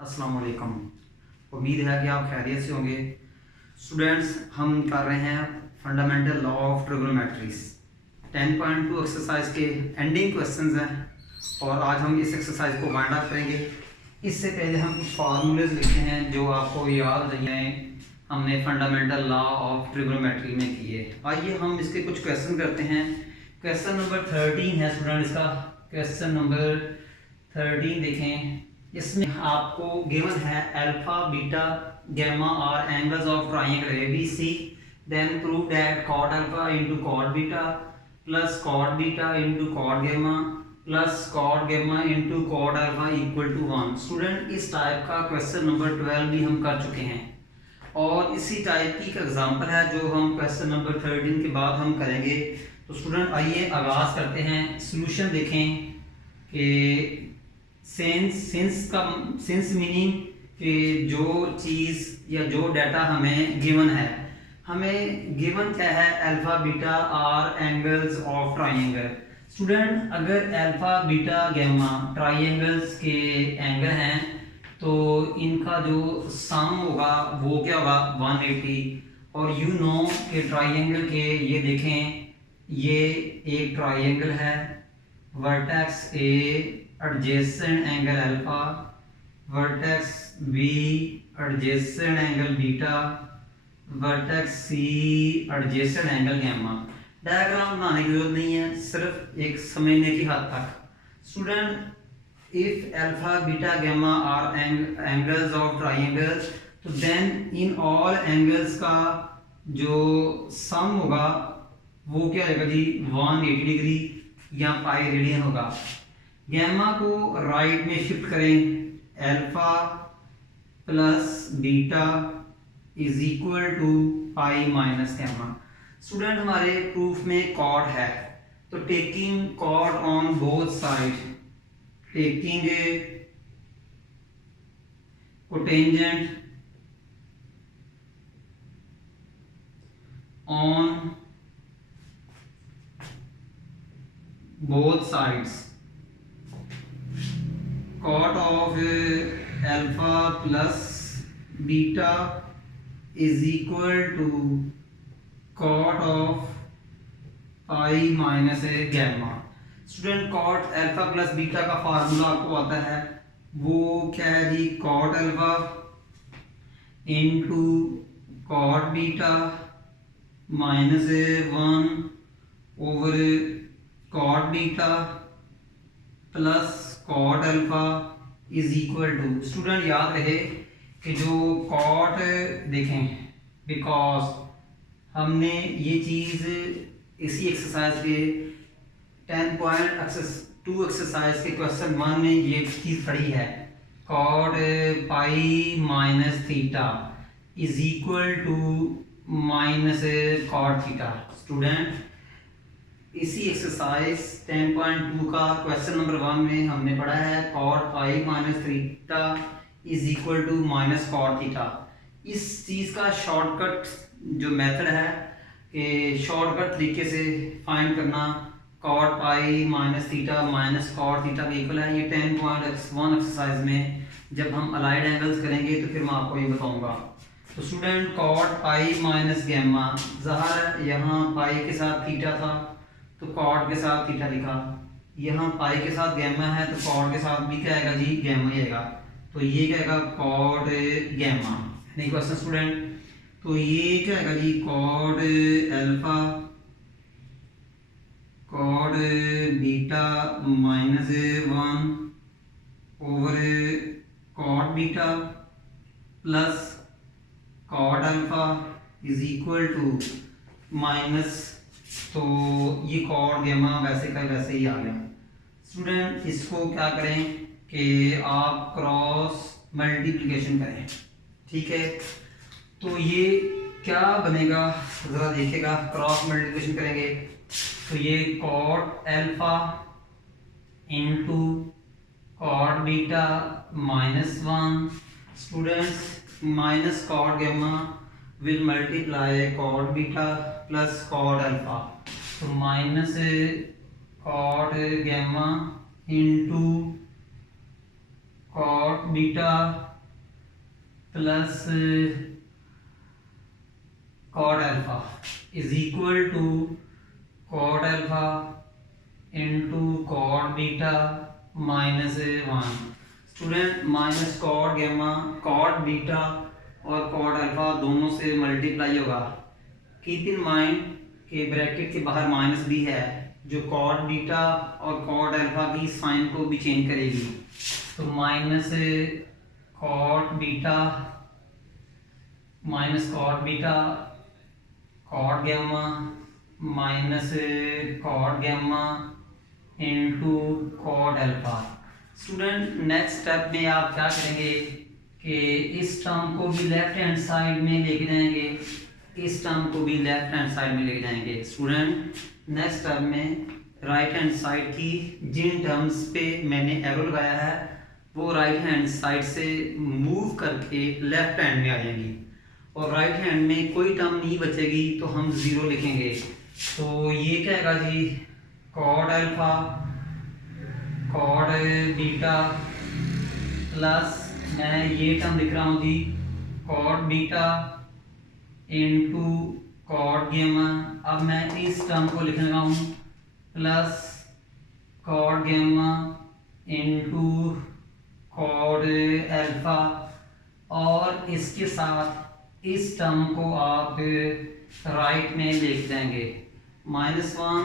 अस्सलाम वालेकुम। उम्मीद है कि आप खैरियत से होंगे। स्टूडेंट्स, हम कर रहे हैं फंडामेंटल लॉ ऑफ ट्रिग्नोमेट्रीज 10.2 एक्सरसाइज के एंडिंग क्वेश्चंस हैं और आज हम इस एक्सरसाइज को वाइंड अप करेंगे। इससे पहले हम कुछ फार्मूलेज लिखते हैं जो आपको याद नहीं है, हमने फंडामेंटल लॉ ऑफ ट्रिग्नोमेट्री में किए। आइए हम इसके कुछ क्वेश्चन करते हैं। क्वेश्चन नंबर 13 है स्टूडेंट, इसका क्वेश्चन नंबर 13 देखें। इसमें आपको गिवन है अल्फा बीटा गैमा और angles of triangle ABC, then prove that cot alpha into cot beta plus cot beta into cot gamma plus cot gamma into cot alpha equal to 1। Student, इस type का question number 12 भी हम कर चुके हैं और इसी टाइप की एक एग्जांपल है जो हम क्वेश्चन नंबर 13 के बाद हम करेंगे। तो स्टूडेंट आइए आगाज करते हैं। सॉल्यूशन देखें कि सेंस मीनिंग कि जो चीज़ या जो डाटा हमें गिवन है, हमें गिवन क्या है, अल्फा बीटा और एंगल्स ऑफ ट्रायंगल। स्टूडेंट, अगर अल्फा बीटा गैमा ट्रायंगल्स के एंगल हैं तो इनका जो सम होगा वो क्या होगा 180। और यू नो कि ट्रायंगल के ये देखें, ये एक ट्रायंगल है, vertex A adjacent angle alpha, vertex B adjacent angle beta, vertex C adjacent angle gamma. Diagram बनाने की जरूरत नहीं है, सिर्फ एक समझने की हद तक। Student, if alpha beta gamma are angles of triangles, तो देन इन ऑल एंगल्स का जो सम होगा वो क्या आएगा जी 180 डिग्री या पाई रेडियन होगा। गैमा को राइट में शिफ्ट करें, alpha plus beta is equal to pi minus gamma. Student, हमारे प्रूफ में कॉट है तो taking cot on both side, taking cotangent on both sides, cot of alpha plus beta is equal to cot of pi minus gamma। Student, cot alpha plus beta का formula आपको आता है, वो क्या है जी, cot alpha into cot beta minus 1 over cot beta plus cot alpha is equal to. Student, याद रहे कि जो cot देखें, बिकॉज हमने ये चीज़ इसी एक्सरसाइज के 10.2 एक्सरसाइज के क्वेश्चन 1 में ये चीज़ पढ़ी है, cot pi minus theta is equal to minus cot theta. Student, इसी एक्सरसाइज 10.2 का क्वेश्चन नंबर 1 में हमने पढ़ा है cot pi minus theta is equal to minus cot theta. इस चीज़ का शॉर्टकट जो मेथड है कि शॉर्टकट तरीके से फाइंड करना cot pi minus theta minus cot theta का इक्वल है। ये 10.1 एक्सरसाइज में जब हम अलाइड एंगल्स करेंगे तो फिर मैं आपको ये बताऊंगा। तो student, cot pi minus gamma, ज़ाहिर यहाँ पाई के साथ थीटा था तो कॉट के साथ थीटा लिखा, यहाँ पाई के साथ गैमा है तो कॉट के साथ भी क्या आएगा जी, गैमा ही आएगा। तो ये क्या आएगा, कॉट गैमा। नहीं क्वेश्चन स्टूडेंट, तो ये क्या आएगा जी, cot alpha cot beta minus 1 over cot beta plus cot alpha is equal to minus, तो ये कॉट गैमा वैसे का वैसे ही आ गया। स्टूडेंट, इसको क्या करें कि आप क्रॉस मल्टीप्लिकेशन करें, ठीक है। तो ये क्या बनेगा ज़रा देखिएगा, क्रॉस मल्टीप्लिकेशन करेंगे तो ये cot alpha into cot beta minus 1। Students, minus cot gamma will multiply cot beta plus cot alpha, तो minus cot gamma into cot beta plus cot alpha is equal to cot alpha into cot beta minus 1। Student minus cot gamma cot beta और cot alpha दोनों से multiply होगा। Keep in mind कि bracket के बाहर minus भी है जो कॉट बीटा और कॉट अल्फा की साइन को भी चेंज करेगी। तो minus cot beta cot gamma minus cot gamma into cot alpha. Student next step में आप क्या करेंगे कि इस टर्म को भी लेफ्ट हैंड साइड में लेके जाएंगे, इस टर्म को भी लेफ्ट हैंड साइड में लेके जाएंगे। स्टूडेंट नेक्स्ट टर्म में राइट हैंड साइड की जिन टर्म्स पे मैंने एरो लगाया है वो राइट हैंड साइड से मूव करके लेफ्ट हैंड में आ जाएंगी और राइट हैंड में कोई टर्म नहीं बचेगी तो हम जीरो लिखेंगे। तो ये क्या आएगा जी, cot alpha cot beta plus मैं ये टर्म लिख रहा हूँ जी cot beta into cot gamma. अब मैं इस टर्म को लिख रहा हूँ plus cot gamma into cot alpha और इसके साथ इस टर्म को आप राइट में लिख देंगे। -1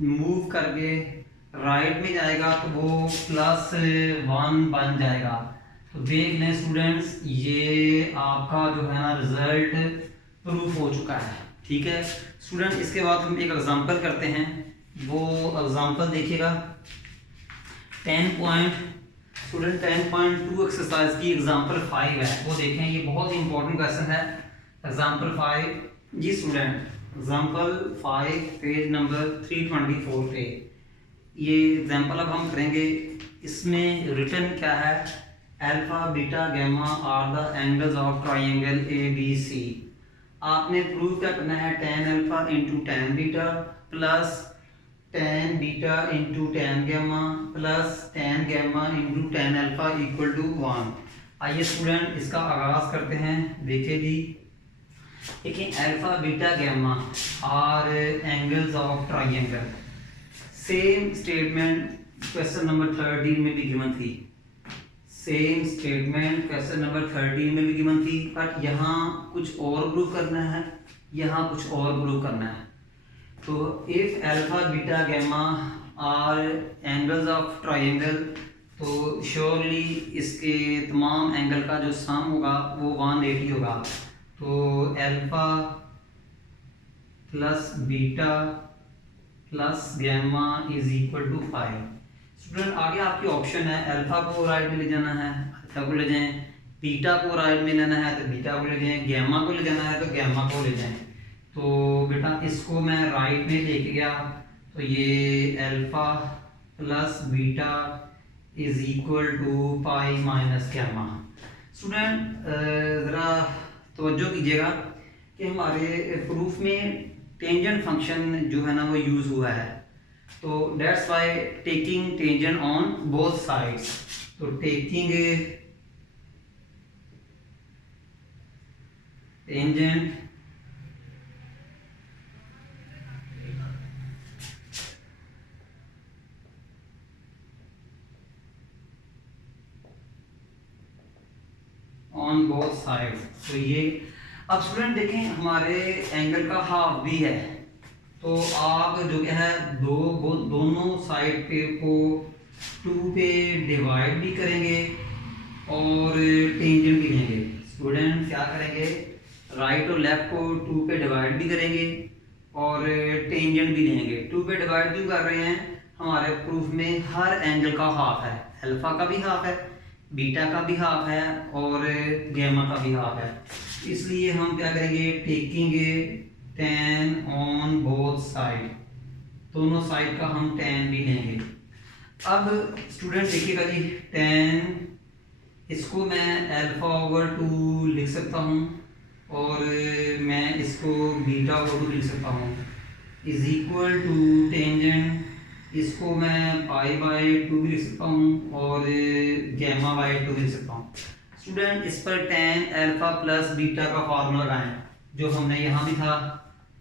मूव करके राइट में जाएगा तो वो +1 बन जाएगा। तो देख लें स्टूडेंट्स, ये आपका जो है ना रिजल्ट प्रूफ हो चुका है। ठीक है स्टूडेंट, इसके बाद हम एक एग्जांपल करते हैं। वो एग्जांपल देखिएगा 10.2 एक्सरसाइज की एग्जांपल 5 है, वो देखें। ये बहुत ही इंपॉर्टेंट क्वेश्चन है। एग्जांपल 5 जी स्टूडेंट, एग्जांपल 5 पेज नंबर 324 पे ये एग्जांपल अब हम करेंगे। इसमें रिटर्न क्या है, alpha beta gamma are the angles of triangle ABC। आपने प्रूव क्या करना है, tan alpha into tan beta plus tan beta into tan gamma plus tan gamma into tan alpha equal to 1। आइए स्टूडेंट इसका आगाज करते हैं। देखिए जी, देखिए alpha beta gamma are angles of triangle. Same statement question number 13 में भी गिवन थी, सेम स्टेटमेंट क्वेश्चन नंबर 13 में भी गिवन थी, बट यहाँ कुछ और प्रूव करना है, यहाँ कुछ और प्रूव करना है। तो if alpha beta gamma are angles of triangle, तो श्योरली इसके तमाम एंगल का जो सम होगा वो 180 होगा। तो alpha plus beta plus gamma is equal to 5। Student आगे आपकी ऑप्शन है, अल्फा को राइट में ले जाना है अल्फा को ले जाएं, बीटा को राइट में लेना है तो बीटा को ले जाएं, गैमा को ले जाना है तो गैमा को ले जाएं। तो बेटा इसको मैं राइट में लेके गया तो ये alpha plus beta is equal to pi minus gamma. Student ज़रा तवज्जो कीजिएगा कि हमारे प्रूफ में टेंजेंट फंक्शन जो है ना वो यूज़ हुआ है, तो that's why taking tangent on both sides. तो taking tangent on both side. तो ये अब स्टूडेंट देखें हमारे एंगल का हाफ भी है, तो आप जो क्या है दोनों साइड पे को 2 पे डिवाइड भी करेंगे और टेंजेंट भी लेंगे। स्टूडेंट क्या करेंगे, राइट और लेफ्ट को 2 पे डिवाइड भी करेंगे और टेंजेंट भी लेंगे। 2 पे डिवाइड क्यों कर रहे हैं, हमारे प्रूफ में हर एंगल का हाफ है, अल्फा का भी हाफ है, बीटा का भी हाफ है और गैमा का भी हाफ है। इसलिए हम क्या करेंगे, taking tan on both side, दोनों साइड का हम tan भी लेंगे। अब स्टूडेंट देखिएगा जी, tan इसको मैं अल्फा ओवर 2 लिख सकता हूँ और मैं इसको बीटा ओवर 2 लिख सकता हूँ, इज इक्वल टू टेंजेंट इसको मैं पाई बाय 2 भी लिख सकता हूँ और गैमा बाय 2 भी लिख सकता हूँ। स्टूडेंट इस पर tan अल्फा प्लस बीटा का फार्मूला लगाएं, जो हमने यहाँ भी था।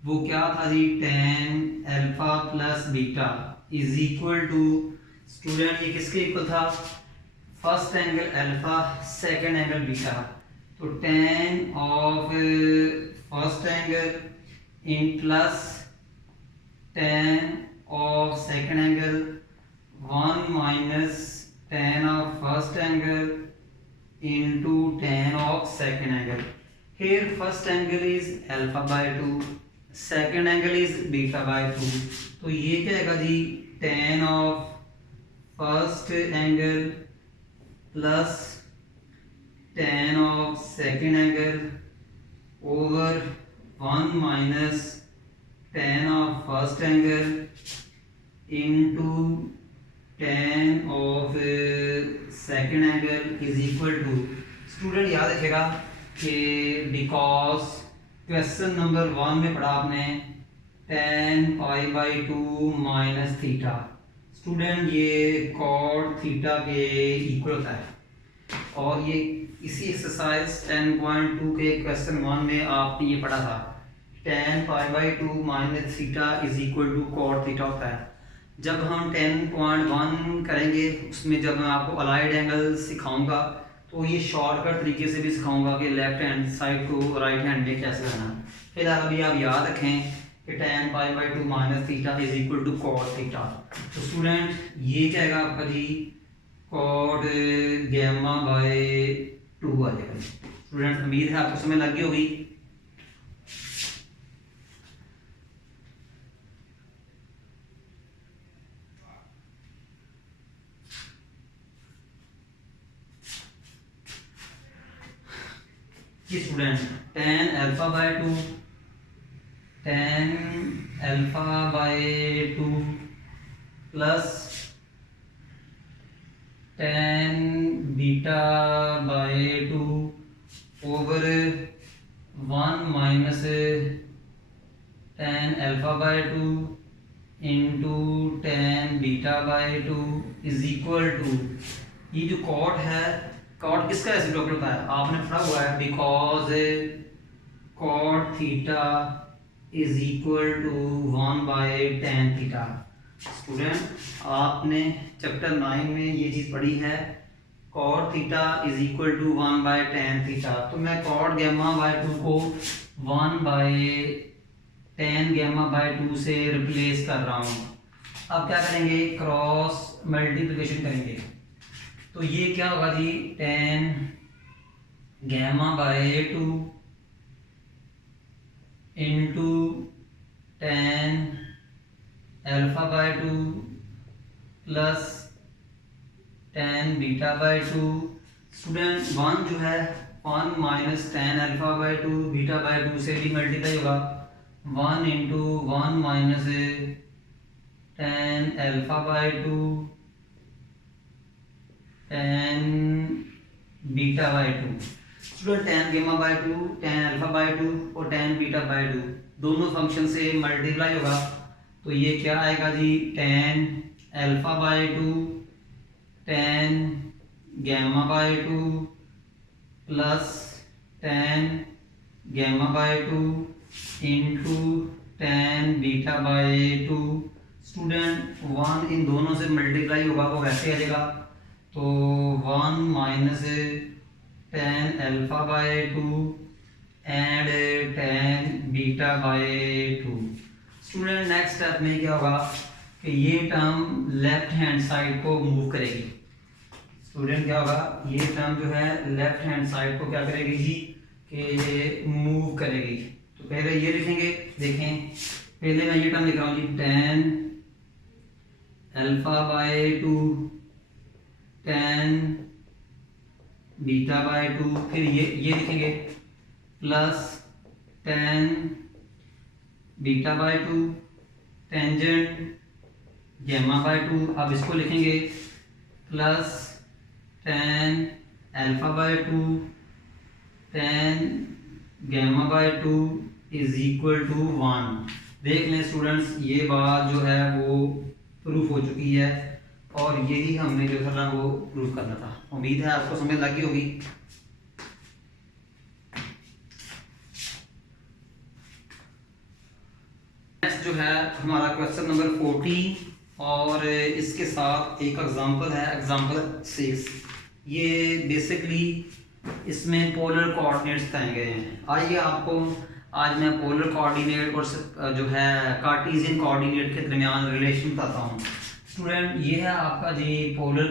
वो क्या था जी, tan alpha plus beta is equal to, student ये किसके इक्वल था, first angle alpha second angle beta. तो tan of first angle in plus tan of second angle 1 minus tan of first angle into tan of second angle. Here first angle is alpha by 2, second angle is beta by 2. तो ये क्या आएगा जी, tan of first angle plus tan of second angle over 1 minus tan of first angle into tan of second angle is equal to, student याद रखेगा कि because question number 1 में पढ़ा आपने tan pi by 2 minus theta. Student ये cot theta के equal होता है, और ये इसी एक्सरसाइज 10.2 के क्वेश्चन 1 में आपने ये पढ़ा था, tan pi by 2 minus theta is equal to cot theta होता है। जब हम 10.1 करेंगे उसमें जब मैं आपको अलाइड एंगल सिखाऊंगा तो ये शॉर्टकट तरीके से भी सिखाऊंगा कि लेफ्ट हैंड साइड को राइट हैंड में कैसे करना है। फिलहाल अभी आप याद रखें कि tan pi by 2 minus theta is equal to cot theta. तो स्टूडेंट ये क्या आएगा आपका जी, कॉट गैमा बाय 2 आ जाएगा। स्टूडेंट उम्मीद है आपको समझ लग गई होगी। Student tan alpha by 2, tan alpha by 2 plus tan beta by 2 over 1 minus tan alpha by 2 into tan beta by 2 is equal to, ये जो कॉट है, कॉट किसका रेसिप्रोकल होता है, आपने पढ़ा हुआ है, because cot theta is equal to 1 by tan theta. Student आपने चैप्टर 9 में ये चीज़ पढ़ी है, cot theta is equal to 1 by tan theta. तो मैं कॉट गैमा बाय 2 को 1 बाय tan गैमा बाय 2 से रिप्लेस कर रहा हूँ। अब क्या करेंगे, क्रॉस मल्टीप्लिकेशन करेंगे। तो ये क्या होगा जी, tan gamma by 2 into tan alpha by 2 plus tan beta by 2। Student 1 जो है 1 minus tan alpha by 2 beta by 2 से भी मल्टीप्लाई होगा, 1 into 1 minus tan alpha by 2 tan beta by 2। Student tan gamma by 2, tan alpha by 2 और tan beta by 2 दोनों function से multiply होगा। तो ये क्या आएगा जी, tan alpha by 2 tan gamma by 2 plus tan gamma by 2 into tan beta by 2। Student 1 इन दोनों से मल्टीप्लाई होगा, वो वैसे आ जाएगा। तो 1 minus tan alpha by 2 and tan beta by 2। Student next step में क्या होगा कि ये टर्म लेफ्ट हैंड साइड को मूव करेगी। स्टूडेंट क्या होगा, ये टर्म जो है लेफ्ट हैंड साइड को क्या करेगी जी, कि मूव करेगी। तो पहले ये लिखेंगे, देखें पहले मैं ये टर्म लिख रहा हूँ जी, tan alpha by 2 tan beta by 2, फिर ये लिखेंगे plus tan beta by 2 tangent gamma by 2। अब इसको लिखेंगे plus tan alpha by 2 tan gamma by 2 is equal to 1। देख लें स्टूडेंट्स, ये बात जो है वो प्रूफ हो चुकी है और यही हमने जो था ना वो प्रूफ करना था। उम्मीद है आपको समझ लगी होगी। नेक्स्ट जो है हमारा क्वेश्चन नंबर 40 और इसके साथ एक एग्जांपल है, एग्जांपल 6। ये बेसिकली इसमें पोलर कोऑर्डिनेट्स बताए गए हैं। आइए आपको आज मैं पोलर कोऑर्डिनेट और जो है कार्टेशियन कोऑर्डिनेट के दरमियान रिलेशन बताता हूँ। स्टूडेंट ये है आपका जी पोलर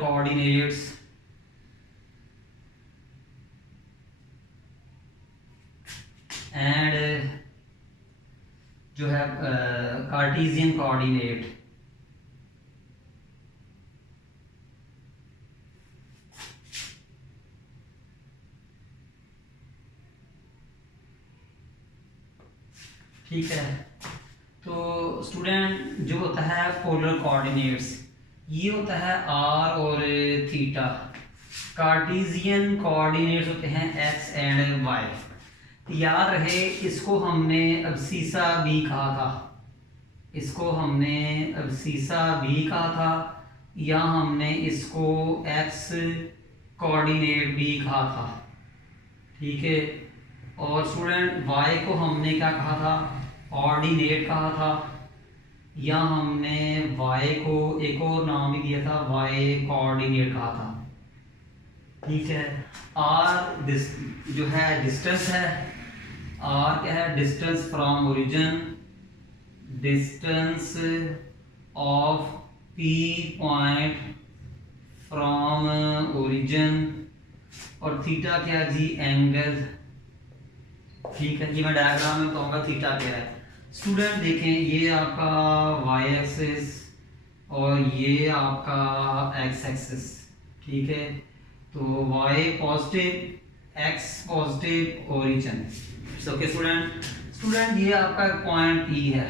कोऑर्डिनेट्स एंड जो है कार्टेशियन कोऑर्डिनेट। ठीक है, तो स्टूडेंट जो होता है पोलर कोऑर्डिनेट्स ये होता है आर और थीटा। कार्टेशियन कोऑर्डिनेट्स होते हैं एक्स एंड वाई। याद रहे इसको हमने अब्सीसा भी कहा था, या हमने इसको एक्स कोऑर्डिनेट भी कहा था। ठीक है, और स्टूडेंट वाई को हमने क्या कहा था, ऑर्डिनेट कहा था, या हमने वाई को एक और नाम भी दिया था, वाई कोऑर्डिनेट कहा था। ठीक है, आर जो है डिस्टेंस है, आर क्या है, distance from origin, distance of P point from origin, और थीटा क्या जी, एंगल। ठीक है, ये मैं डायग्राम में बताऊंगा थीटा क्या है। स्टूडेंट देखें ये आपका वाई एक्सिस और ये आपका एक्स एक्सिस। ठीक है, तो y positive, x positive, origin. Okay student ये आपका पॉइंट पी है,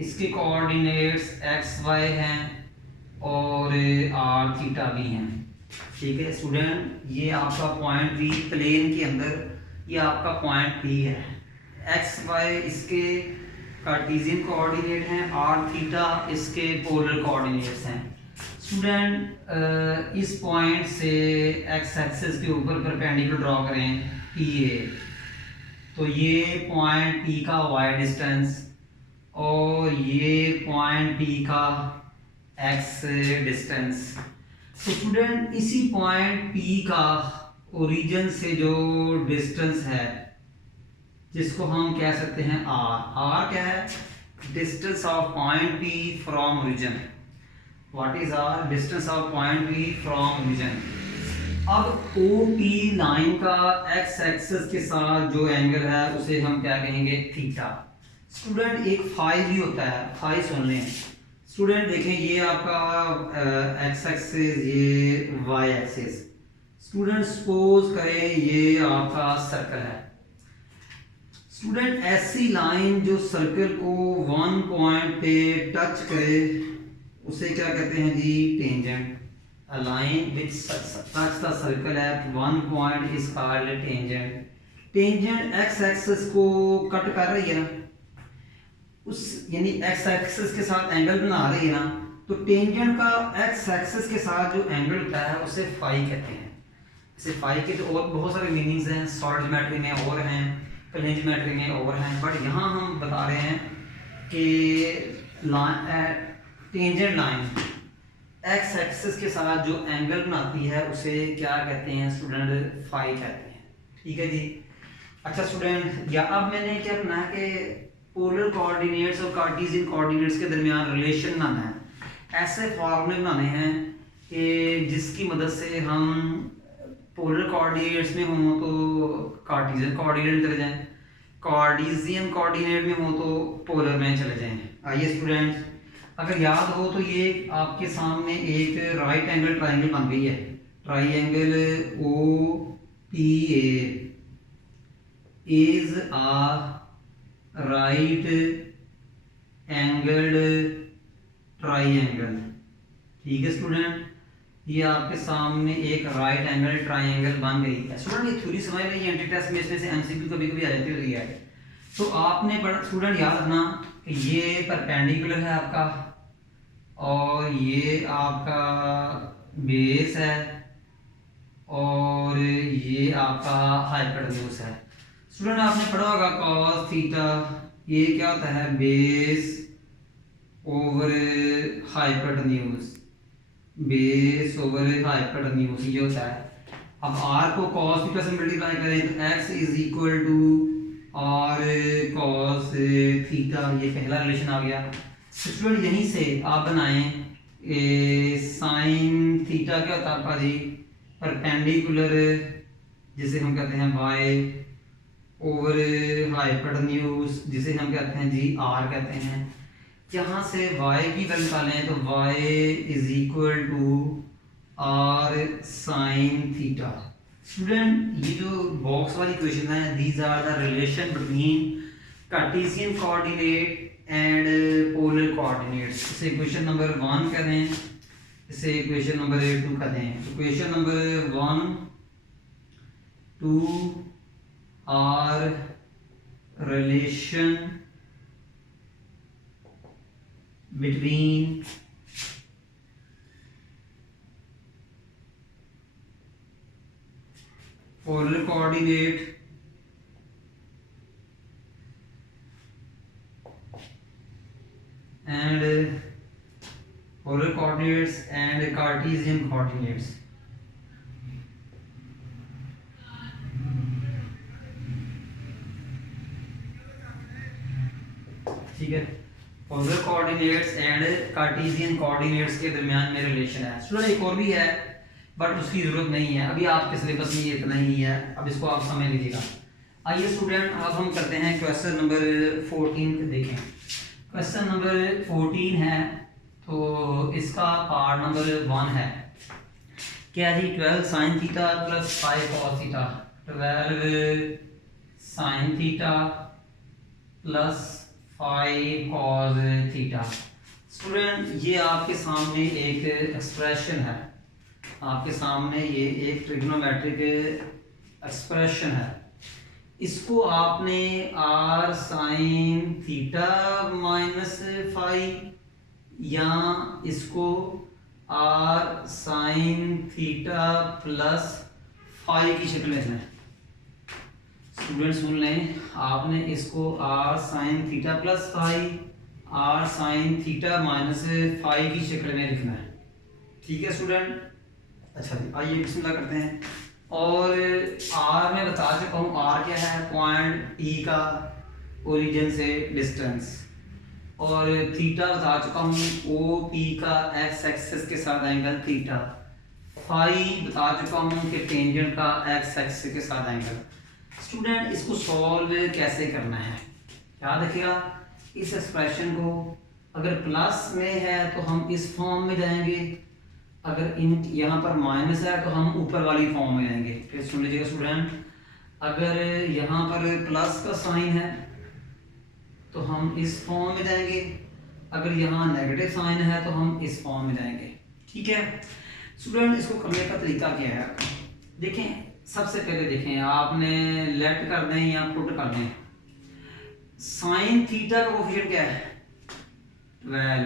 इसके कोऑर्डिनेट्स एक्स वाई हैं और आर थीटा भी हैं। ठीक है स्टूडेंट, ये आपका पॉइंट पी प्लेन के अंदर ये आपका पॉइंट पी है, एक्स वाई इसके कार्टेशियन कोऑर्डिनेट हैं, आर थीटा इसके पोलर कोऑर्डिनेट्स हैं। स्टूडेंट इस पॉइंट से एक्स एक्सिस के ऊपर परपेंडिकुलर ड्रॉ करें पी ए, तो ये पॉइंट पी का वाई डिस्टेंस और ये पॉइंट पी का एक्स डिस्टेंस। तो स्टूडेंट इसी पॉइंट पी का ओरिजिन से जो डिस्टेंस है जिसको हम कह सकते हैं आर क्या है, distance of point P from origin. What is r, distance of point P from origin. अब ओ पी लाइन का एक्स एक्सिस के साथ जो एंगल है उसे हम क्या कहेंगे, थीटा। स्टूडेंट एक फाई भी होता है, फाई सुन लें। स्टूडेंट देखें ये आपका एक्स एक्सिस, ये वाई एक्सिस। स्टूडेंट सपोज करें ये आपका सर्कल है। स्टूडेंट ऐसी लाइन जो सर्कल को वन पॉइंट पे टच करे उसे क्या कहते हैं जी, tangent. A line which touch the circle at one point is called tangent. Tangent x axis को कट कर रही है ना, उस यानी एक्स एक्सिस के साथ एंगल बना रही है ना, तो टेंजेंट का एक्स एक्सिस के साथ जो एंगल होता है उसे फाई कहते हैं। इसे फाई के तो और बहुत सारे मीनिंग्स हैं, सॉलिड ज्योमेट्री में और हैं, प्लेन ज्योमेट्री में और हैं, बट यहाँ हम बता रहे हैं कि टेंजेंट लाइन एक्स एक्सिस के साथ जो एंगल बनाती है उसे क्या कहते हैं स्टूडेंट, फाई कहते हैं। ठीक है जी। अच्छा स्टूडेंट, या अब मैंने क्या बनाया कि पोलर कोऑर्डिनेट्स और कार्टेशियन कोऑर्डिनेट्स के दरमियान रिलेशन बनाना है। ऐसे फॉर्मूले बनाने हैं कि जिसकी मदद से हम पोलर कोऑर्डिनेट्स में हो तो कार्टेशियन कोऑर्डिनेट में चले जाएं, कार्टेशियन कोऑर्डिनेट में हो तो पोलर में चले जाएं। आइए स्टूडेंट्स, अगर याद हो तो ये आपके सामने एक राइट एंगल ट्राइंगल बन गई है, triangle O P A is a right angled triangle. ठीक है स्टूडेंट, ये आपके सामने एक राइट एंगल ट्राइंगल बन गई है। स्टूडेंट ये थ्योरी समझ रही है, एंटी टेस्ट में इसमें से एमसीक्यू कभी कभी आ जाती है। तो आपने स्टूडेंट याद रखना ये परपेंडिकुलर है आपका और ये आपका बेस है और ये आपका हाइपोटेन्यूज है। स्टूडेंट आपने पढ़ा होगा कॉस थीटा, ये क्या होता है, base over hypotenuse, base over hypotenuse ये होता है। अब r को cos थीटा से मल्टीप्लाई करें तो x is equal to r cos theta, ये पहला रिलेशन आ गया। स्टूडेंट यहीं से आप बनाएं साइन थीटा क्या होता है आपका जी, परपेंडिकुलर जिसे हम कहते हैं y ओवर हाइपोटेन्यूज जिसे हम कहते हैं जी r कहते हैं। यहाँ से y की वैल्यू निकालें तो y is equal to r sine theta. Student ये जो बॉक्स वाली इक्वेशन है, these are the relation between cartesian coordinate and polar coordinates. इसे इक्वेशन नंबर 1 कह दें, इसे इक्वेशन नंबर 2 कह दें। Equation number 1 2 are relation between polar coordinate and polar coordinates and Cartesian coordinates। ठीक है, polar coordinates and Cartesian coordinates के दरमियान में रिलेशन है। स्टूडेंट एक और भी है बट उसकी जरूरत नहीं है, अभी आपके सिलेबस में ये इतना ही है, अब इसको आप समझ लीजिएगा। आइए स्टूडेंट अब हम करते हैं क्वेश्चन नंबर 14 देखें। क्वेश्चन नंबर 14 है तो इसका पार्ट नंबर 1 है क्या जी, 12 sine theta plus 5 cos theta, 12 sine theta plus 5 cos theta. Student ये आपके सामने एक एक्सप्रेशन है, आपके सामने ये एक ट्रिग्नोमेट्रिक एक्सप्रेशन है। इसको आपने r साइन थीटा माइनस 5 या इसको r साइन थीटा प्लस 5 की शक्ल में लिखना है। स्टूडेंट सुन लें, आपने इसको r sine theta plus 5, r sine theta minus 5 की शक्ल में लिखना है। ठीक है स्टूडेंट, अच्छा आइए बिस्मिल्लाह करते हैं। और r में बता चुका हूँ, r क्या है, पॉइंट E का ओरिजिन से डिस्टेंस, और थीटा बता चुका हूँ OP का x एक्सिस के साथ एंगल थीटा, फाई बता चुका हूँ कि टेंजेंट का x एक्सिस के साथ एंगल। स्टूडेंट इसको सॉल्व कैसे करना है, याद रखिएगा इस एक्सप्रेशन को अगर प्लस में है तो हम इस फॉर्म में जाएंगे, अगर इन यहाँ पर माइनस है तो हम ऊपर वाली फॉर्म में जाएंगे। फिर सुन लीजिएगा स्टूडेंट, अगर यहाँ पर प्लस का साइन है तो हम इस फॉर्म में जाएंगे, अगर यहाँ नेगेटिव साइन है तो हम इस फॉर्म में जाएंगे। ठीक है स्टूडेंट, इसको करने का तरीका क्या है, देखें सबसे पहले देखें, आपने लेट कर दें या पुट कर दें। साइन थीटा का कोफिशिएंट क्या है 12,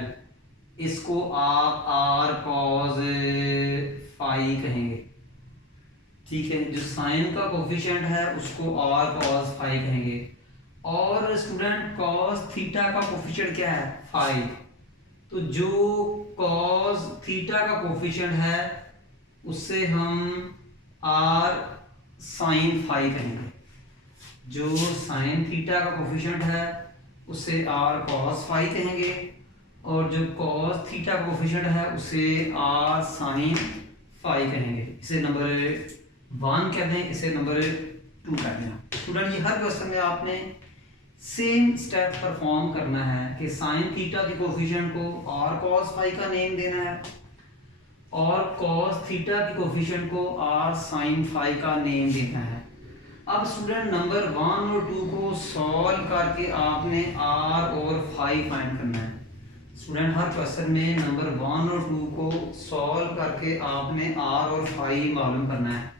इसको आप r cos फाई कहेंगे। ठीक है, जो साइन का कोफिशिएंट है उसको r cos फाई कहेंगे। और स्टूडेंट cos थीटा का कोफिशिएंट क्या है 5, तो जो cos थीटा का कोफिशिएंट है उससे हम r साइन फाई कहेंगे। जो साइन थीटा का कोफिशिएंट है उसे r cos फाई कहेंगे, और जो cos थीटा का कोफिशिएंट है उसे r साइन फाई कहेंगे। इसे नंबर 1 कह दें, इसे नंबर 2 कह दें। स्टूडेंट ये हर क्वेश्चन में आपने सेम स्टेप परफॉर्म करना है कि साइन थीटा के कोफिशिएंट को r cos फाई का नेम देना है और cos थीटा के कोफिशिएंट को r साइन फाई का नेम देना है। अब स्टूडेंट नंबर 1 और 2 को सॉल्व करके आपने r और फाई फाइंड करना है। स्टूडेंट हर क्वेश्चन में नंबर 1 और 2 को सॉल्व करके आपने r और फाई मालूम करना है।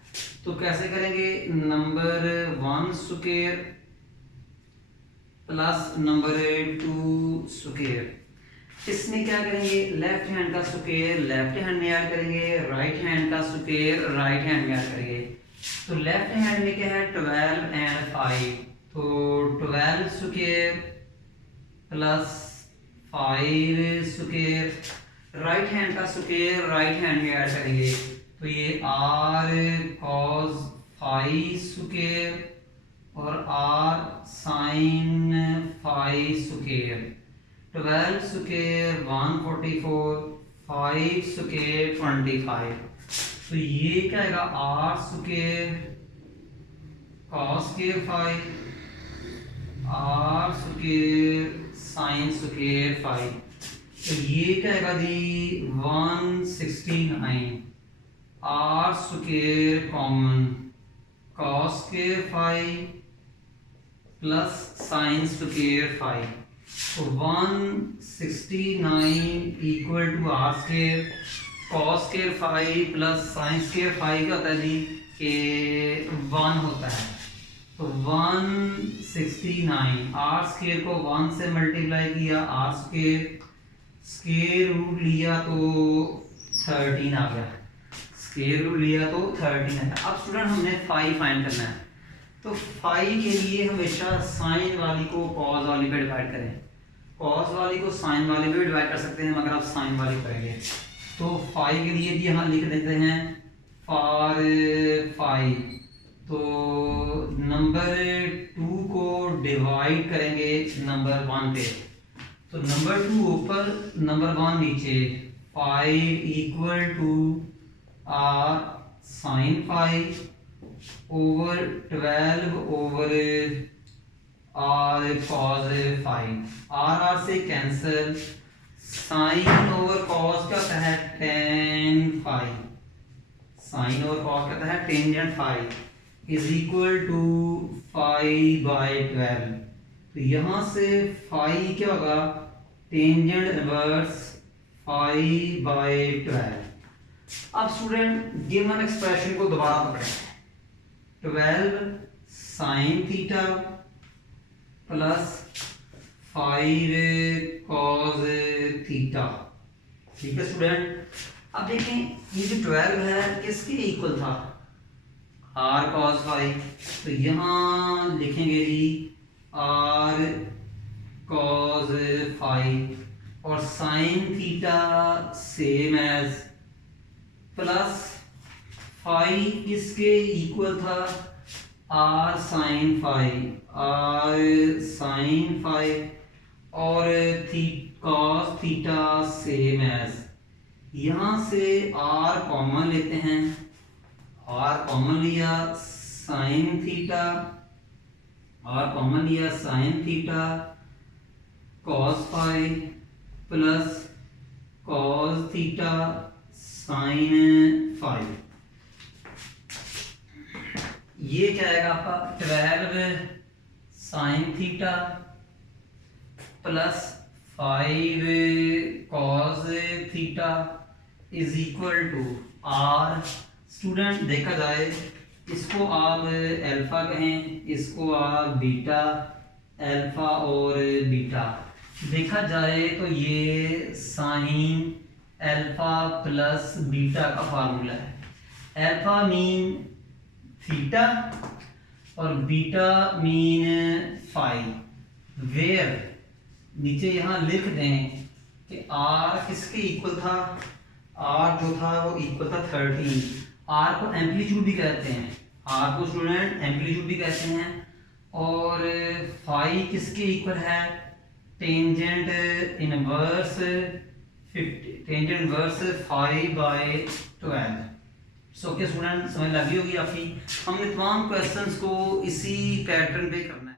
तो कैसे करेंगे, number 1 square plus number 2 square. इसमें क्या करेंगे, लेफ्ट हैंड का स्क्वायर लेफ्ट हैंड में ऐड करेंगे, राइट हैंड का स्क्वायर राइट हैंड में ऐड करेंगे। तो लेफ्ट हैंड में क्या है 12 एंड 5, तो 12 square plus 5 square, right hand का स्क्वायर राइट हैंड में ऐड करेंगे, तो ये r cos 5 स्क्वायर और r sin 5 square. 12 square 144, 5 square 25, तो ये क्या आएगा r square cos square 5, r square sin square 5, तो ये क्या आएगा जी 169, r square common cos square 5 plus sin square 5, तो 169 equal to r square cos square 5 plus sin square 5 क्या होता है जी कि 1 होता है, तो 169 r स्क्वायर को 1 से मल्टीप्लाई किया, r स्क्वायर स्क्वायर रूट लिया तो 13 आ गया, स्क्वायर रूट लिया तो 13 है। अब स्टूडेंट हमने 5 फाइंड करना है, तो 5 के लिए हमेशा साइन वाली को कॉस वाली पे डिवाइड करें, कॉस वाली को साइन वाली पे डिवाइड कर सकते हैं, मगर आप साइन वाली करेंगे तो 5 के लिए भी यहाँ लिख देते हैं फॉर 5, तो नंबर 2 को डिवाइड करेंगे नंबर 1 पे, तो नंबर 2 ऊपर नंबर 1 नीचे, 5 equal to r sin 5 over 12 over r cos 5, r से कैंसल, साइन ओवर कॉस क्या होता है tan 5, साइन ओवर कॉस क्या होता है टेंजेंट 5 इज इक्वल टू 5/12, तो यहाँ से 5 क्या होगा टेंजेंट इनवर्स 5/12। अब स्टूडेंट गिवन एक्सप्रेशन को दोबारा पकड़ें, 12 sin theta plus 5 cos theta, ठीक है स्टूडेंट। अब देखें ये जो 12 है किसके इक्वल था r cos 5, तो यहाँ लिखेंगे जी r cos 5 और sin theta same as, plus 5 किसके इक्वल था r sin 5, r sin 5 और cos थीटा सेम एज, यहाँ से r कॉमन लेते हैं, r कॉमन लिया sin थीटा, r कॉमन लिया sin थीटा cos 5 प्लस cos थीटा sin 5, ये क्या आएगा आपका 12 sin theta plus 5 cos theta is equal to r। Student देखा जाए इसको आप अल्फा कहें, इसको आप बीटा, अल्फा और बीटा, देखा जाए तो ये साइन अल्फा प्लस बीटा का फार्मूला है। अल्फा मीन थीटा और बीटा मीन 5, वेयर नीचे यहाँ लिख दें कि r किसके इक्वल था, r जो था वो इक्वल था 13, r को एम्पलीट्यूड भी कहते हैं, r को स्टूडेंट एम्पलीट्यूड भी कहते हैं, और 5 किसके इक्वल है tangent inverse 5/12। So okay student समझ लगी होगी आपकी। हमने तमाम क्वेश्चंस को इसी पैटर्न पे करना है।